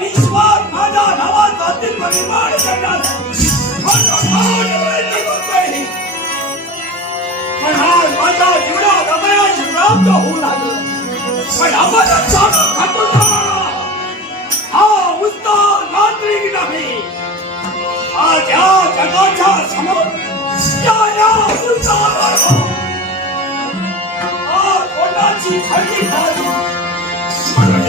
या निस्वार्थ माझ्या नावाचा अस्तित्व निर्माण करण्यास माझा प्राण प्रयत्न करतोय पण आज माझ्या जीवनात अपयश प्राप्त होऊ लागलं पण आम्हाला चालू खातो जाणारा हा उस्ताद मात्रिक नाही आज या जगाच्या समोर या या उस्तादावर हा कोणाची खरी झाली म्हणून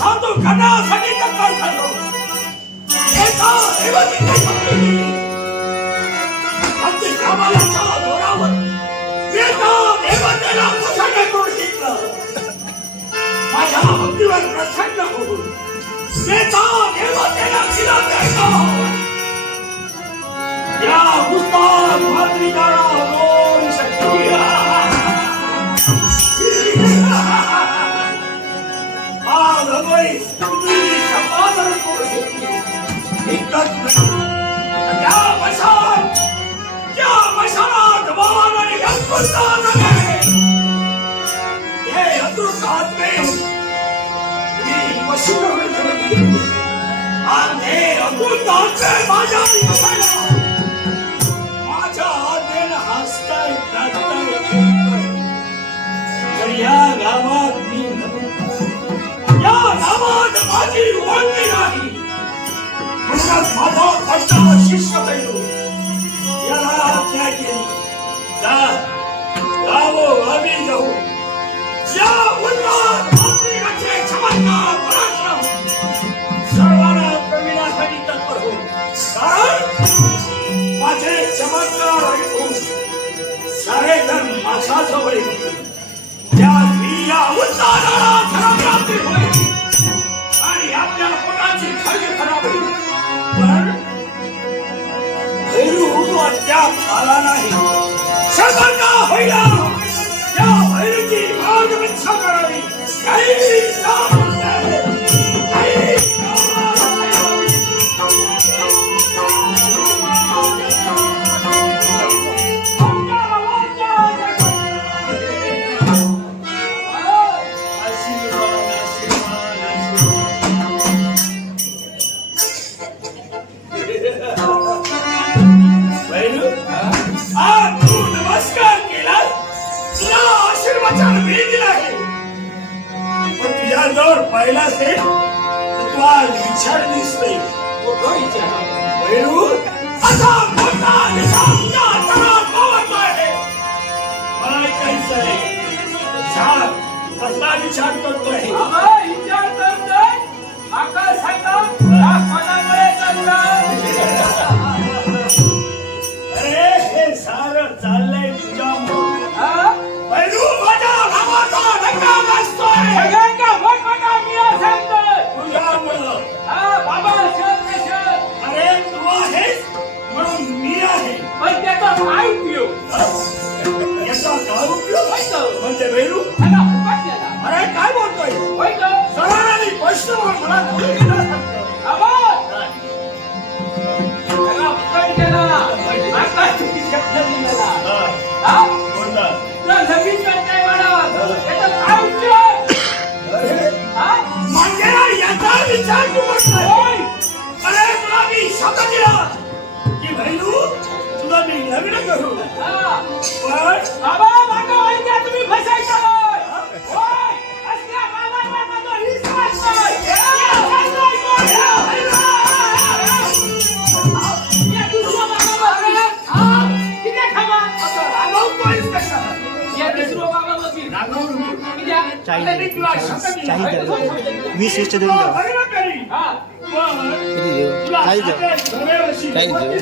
સાધુ ઘણા સંગીત પર કરો એ તો એવો નિર્ણય ભક્તિ ભક્તિ રામાલા ચાલો દોરાવ એ તો એવો તેના પ્રસંગ કોણ જીતલો મારા ભક્તિવાર પ્રસંગ હો એ તો એવો તેના શિલા દેખો યા મુસ્તાફ ભાદ્રી ગાળો या गावात मी या गावात माझी ओळखी नाही? म्हणूनच माझा पट्टा शिष्य पैलू. याला आज्ञा केली. जा जावो आम्ही जाऊ. ज्या उन्माद मातृकाचे चमत्कार पराक्रम. सर्वांना प्रविण्यासाठी तत्पर हो कारण माझे चमत्कार ऐकून सारे जण माझ्या जवळ येतील त्या या उन्मादाला धनप्राप्ती होईल. भैरू अद्याप आला नाही सतर्क होईना या भैरूची मार्गविच्छा करावी पाहिला तर तू आज विचार दिसतोय वैरू असा मोठा विचार तुझ्या हाताला पावत आहे. मला ऐकायचं आहे. सांग कसला विचार करतोय? अरे हे सारं चाललंय तुझ्यामुळे. वैरू माझ्या नावाचा धक्का बसतोय. म्हणजे चाळीस वीस इष्ट देऊन द्या. चाळीस देऊ चाळीस देऊ.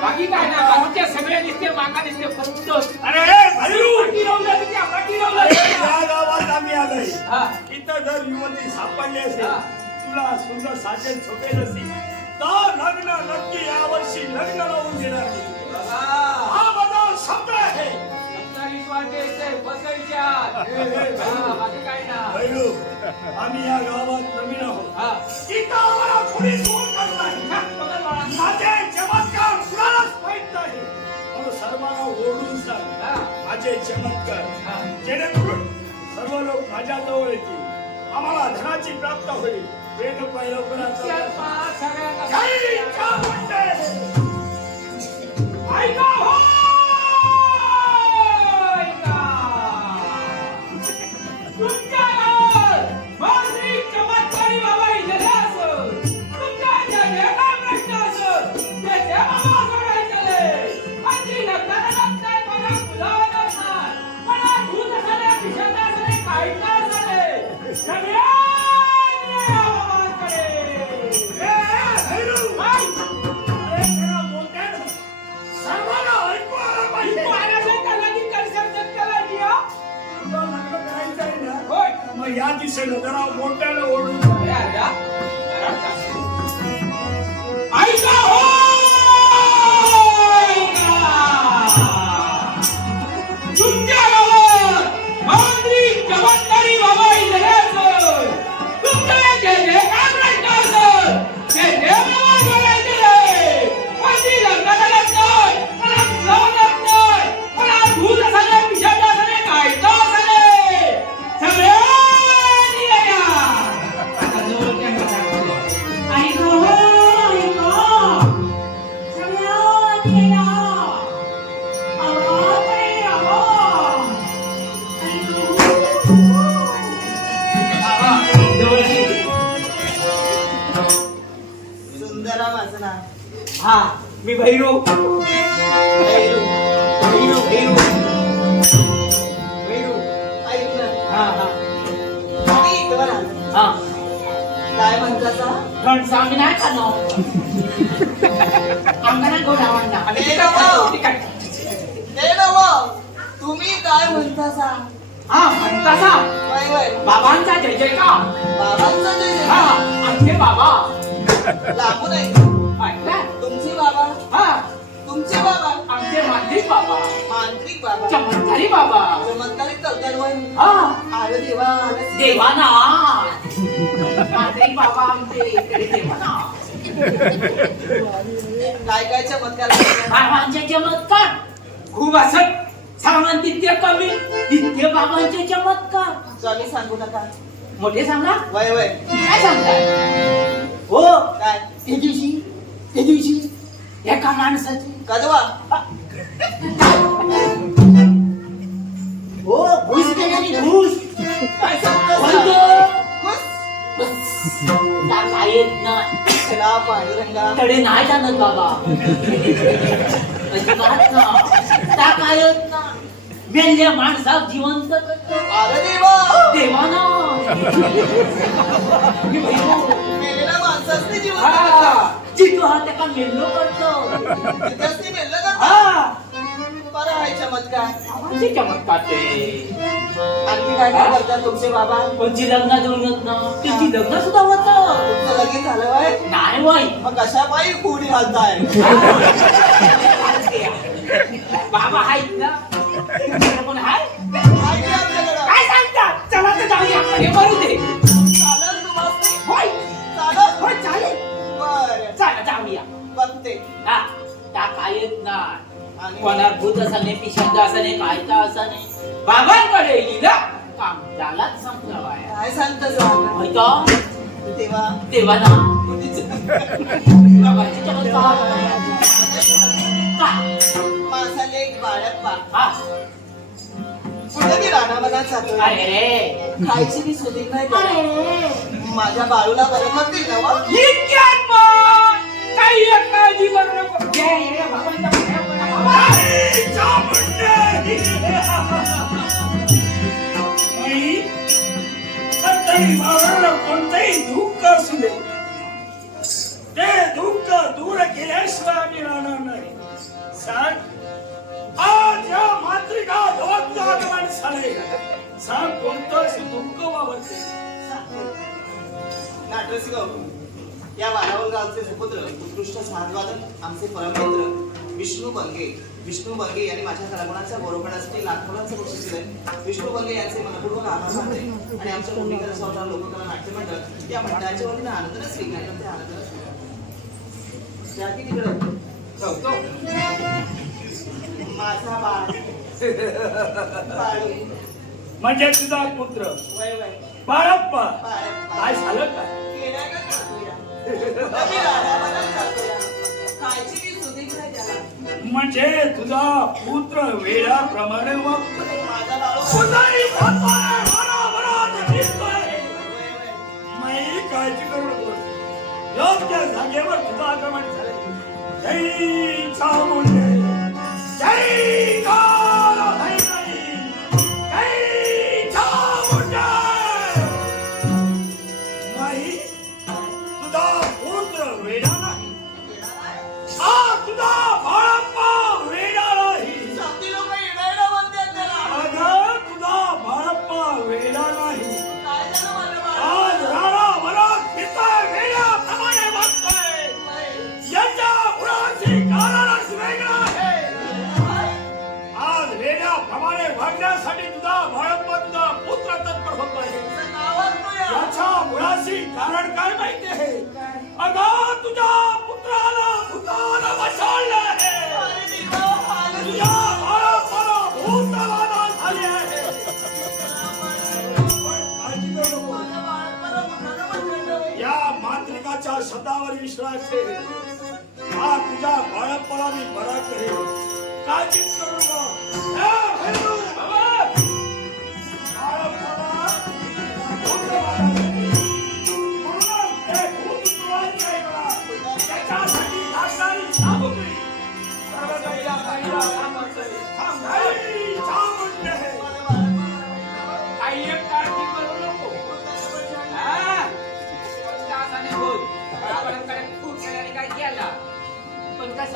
बाकी काय ना बाकीच्या सगळ्या दिसते माका दिसते फक्त अरे या गावात आम्ही आलोय. इथं जर युवती सापडली असेल. तुला सुंदर साजेल सोपेल असेल तर लग्न आम्ही या गावात नवीन आहोत हा. इथं आम्हाला कोणीच ओळखत नाही हा, बघा बाळा. माझे चमत्कार कुणालाच माहीत नाही म्हणून सर्वांना ओढून सांग हा, माझे चमत्कार हा. जेणेकरून सर्व लोक माझ्या जवळ येतील आम्हाला धनाची प्राप्त होईल वेळ नको लवकरात मग या दिशेनं जरा मोठ्यानं हा मी भैरू भैरू भैरू भैरू भैरू ऐक ना. हा हा. आणि इथं बघा. हा. काय म्हणतात हा? नाही अंगणा गोडा आणि ते नको. ठीक आहे ते नव तुम्ही काय म्हणता सा? हा म्हणता सा. वय वय. बाबांचा जय जयकार बाबांचा जय. जय. हा आमचे बाबा. लांबून आहे बाबा चमत्कारी बाबा. चमत्कारिक करतात वय हा. आलं देवा आलं देवाना. मांत्रिक बाबा आमचे इकडे देवाना. काय काय चमत्कार? बाबांचे चमत्कार. खूप असत सामान तितके कमी तितके बाबांचे चमत्कार. स्वामी सांगू नका. मोठे सांगा. वय वय. काय सांगताय? हो. काय? त्या दिवशी त्या दिवशी एका माणसाची कदवा. येत नाही पांडुरंगा कडे नाही जाणत बाबा. अजिबात ना. त्या काय येत ना मेल्या माणसाक जिवंत. करतो देवा! देवाना माणसासनी जीवन हा, जितू हा त्याका मेल्लो करतो. तिथंच मेलं का हा. बरं आहे चमत्कार. चमत्कार ते. आणखी काय काय करतात तुमचे बाबा? कोणची लग्न जुळत ना? त्यांची लग्न सुद्धा होत. तुमचं लगीन झालं वय? नाही वय. मग कशा पायी खोडी घालताय? बाबा आहेत ना? तुमच्याकडे कोण आहे? आहे आपल्याकडं? काय सांगतात? चला तर जाऊया. आपण हे करू दे. चालेल तुम्हाला होय. होय चालेल. बर. चला जाऊया. बघते हा त्या काय येत नाही. कोणाला भूत असं नाही पिशंद असं नाही बाबांकडे काम त्यालाच संपलं काय सांगता तेव्हा? तेव्हा ना? मुलीचं बाबांचे चमत्कार माझा लेक बाळप्पा हा. कुठे मी रानावनात जातोय? अरे. रे खायची मी सुधीर नाही करत. माझ्या बाळूला बरं मग? इतक्यात पण जागवान झाले सांग कोणतं असे दुःख वावरते? नाटरसगाव या वारावर गावचे सुपुत्र उत्कृष्ट साधवादक आमचे परममित्र विष्णू बंगे. विष्णू बंगे यांनी माझ्या कलागुणाच्या बरोबरासाठी लाखोरांचं बक्षीस दिलंय. विष्णू बंगे यांचे मनपूर्वक आभार मानले आणि आमच्या भूमिका स्वतः लोककला नाट्य मंडळ या मंडळाच्या वतीनं आनंदाने स्वीकारलं ते आनंदाने स्वीकारलं माझा बाळ म्हणजे तुझा पुत्र. बाळप्पा बाळ काय झालं काय का म्हणजे तुझा पुत्र वेळाप्रमाणे वागतो सुधारी नाही काळजी करू नको योग्य जागेवर तुझं आगमन झाले. जय चामुंडे. जय कारण काय माहिती आहे? अगा तुझ्या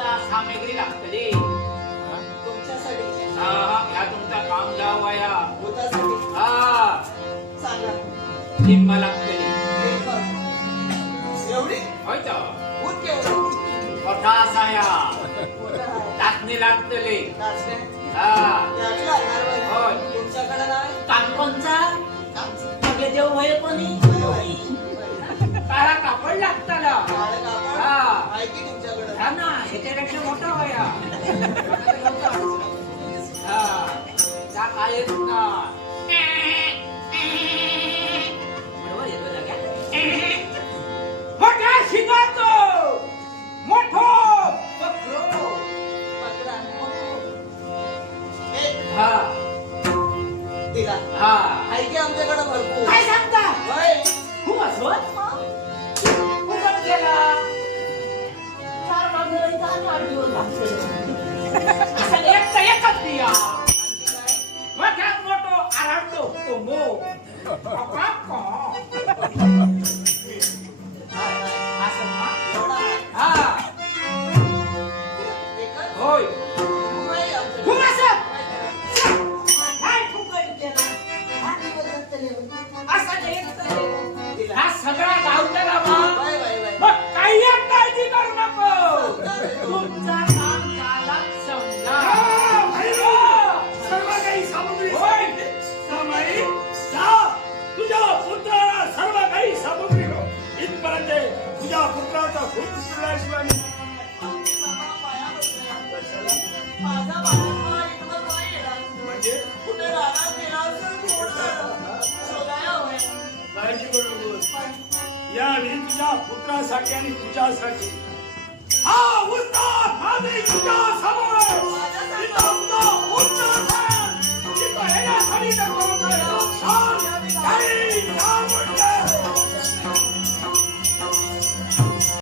कसा सामग्री लागतली तुमच्यासाठी. हा ह्या तुमचा काम लावाया भूतासाठी. हा. सांगा. लिंब लागतली एवढी? होय तर भूत केवढं? मोठा असाया. टाकणी लागतली हा. होय. तुमच्याकडे नाही कामकोणचा आमचं. मागे देव होईल कोणी. काळा कापड लागताला. काळं कापड हा. हा ना ह्याच्यापेक्षा मोठा होया हा. त्या ना बरोबर येतो मोठा शिंगातो माझा येणार. म्हणजे कुठे राहणार गेला असेल थोडं. शोधाया होय. काळजी करू नकोस. यावेळी तुझ्या पुत्रासाठी आणि तुझ्यासाठी हा उस्ताद रात्री तुझ्या समोर